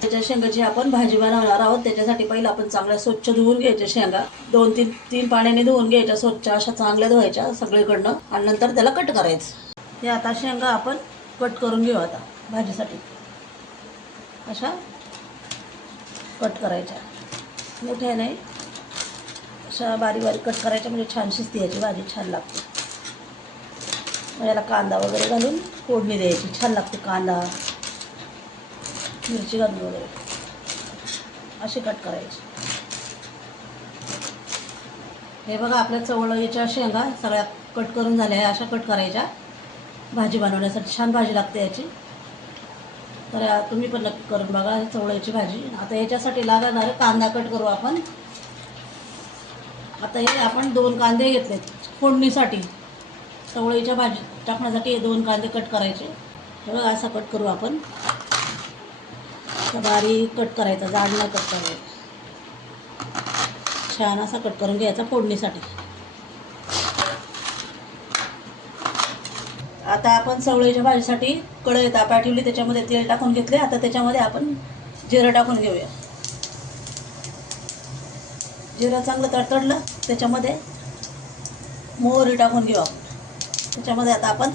त्याच्या शेंगाची आपण भाजी बनवणार आहोत. त्याच्यासाठी पहिलं आपण चांगल्या स्वच्छ धुवून घ्यायच्या शेंगा, 2-3 पाण्याने धुवून घ्यायच्या, स्वच्छ अशा चांगल्या धुवायच्या सगळीकडनं आणि नंतर त्याला कट करायचं. हे आता शेंगा आपण कट करून घेऊ. आता भाजीसाठी अशा कट करायच्या, मोठ्या नाही, अशा बारीक बारीक कट करायच्या, म्हणजे छान शिजते याची भाजी, छान लागते. याला कांदा वगैरे घालून फोडणी द्यायची, छान लागते. कांदा मिरची घालून वगैरे अशी कट करायची. हे बघा आपल्या चवळीच्या शेंगा सगळ्या कट करून झाल्या आहे. अशा कट करायच्या भाजी बनवण्यासाठी, छान भाजी लागते याची. तर तुम्ही पण नक्की करून बघा चवळीची भाजी. आता याच्यासाठी लागणारे कांदा कट करू आपण. आता हे आपण 2 कांदे घेतलेत फोडणीसाठी, चवळीच्या भाजी टाकण्यासाठी हे 2 कांदे कट करायचे. हे बघा असा कट करू आपण, बारीक कट करायचा, जाड नाही कट करायचा, छान असा कट करून घ्यायचा फोडणीसाठी. आता आपण चवळीच्या भाजीसाठी कढई तापायला ठेवली, त्याच्यामध्ये तेल टाकून घेतले. आता त्याच्यामध्ये आपण जिरं टाकून घेऊया. जिरं चांगलं तडतडलं, त्याच्यामध्ये मोहरी टाकून घेऊ आपण. त्याच्यामध्ये आता आपण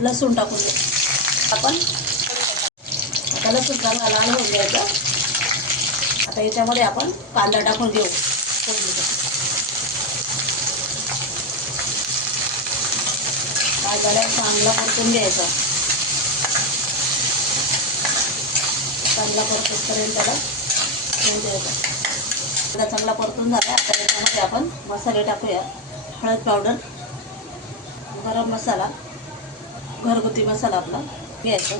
लसूण टाकून घेऊ. आपण आता लसूण चांगला लाल होऊन घ्यायचा. आता याच्यामध्ये आपण कांदा टाकून घेऊ. कांद्याला चांगला परतून घ्यायचा, चांगला परतून त्याला ठेवून द्यायचा. कांदा चांगला परतून झाला. आता याच्यामध्ये आपण मसाले टाकूया. हळद पावडर, गरम मसाला, घरगुती मसाला आपला घ्यायचा.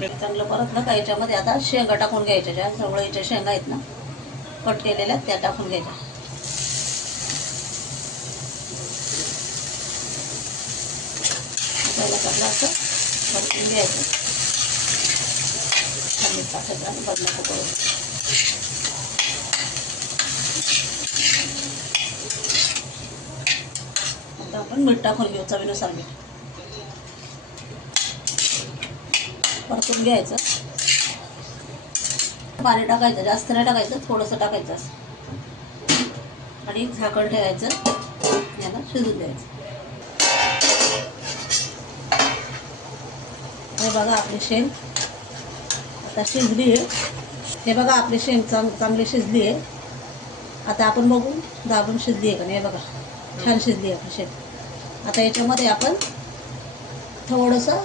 चांगलं परतलं का याच्यामध्ये आता शेंगा टाकून घ्यायच्या, ज्या चवळीच्या शेंगा आहेत ना कट केलेल्या, त्या टाकून घ्यायच्या. त्याला चांगलं असं परतून घ्यायचं. मीठ टाकायचं आणि बदलायचं करून. आता आपण मीठ टाकून घेऊ, चवीनुसार मीठ परतून घ्यायचं. पाणी टाकायचं, जास्त नाही टाकायचं, थोडंसं टाकायचं असं आणि झाकण ठेवायचं, याला शिजून द्यायचं. हे बघा आपली शेंग आता शिजली आहे. हे बघा आपली शेंग चांगली शिजली आहे. आता आपण बघू दाबून शिजली आहे का नाही. बघा छान शिजली आहे आपली शेंग. आता याच्यामध्ये आपण थोडंसं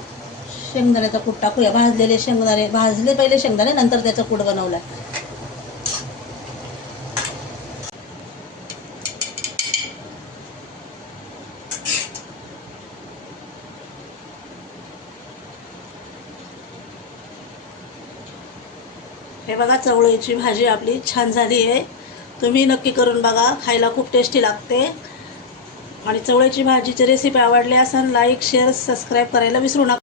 शेंगदाण्याचा कूट टाकूया. भाजलेले शेंगदाणे, भाजले पहिले शेंगदाणे, नंतर त्याचा कूट बनवला. हे बघा चवळीची भाजी आपली छान झाली आहे. तुम्ही नक्की करून बघा, खायला खूप टेस्टी लागते. आणि चवळीची भाजीची रेसिपी आवडली असेल लाईक, शेअर, सबस्क्राईब करायला विसरू नका.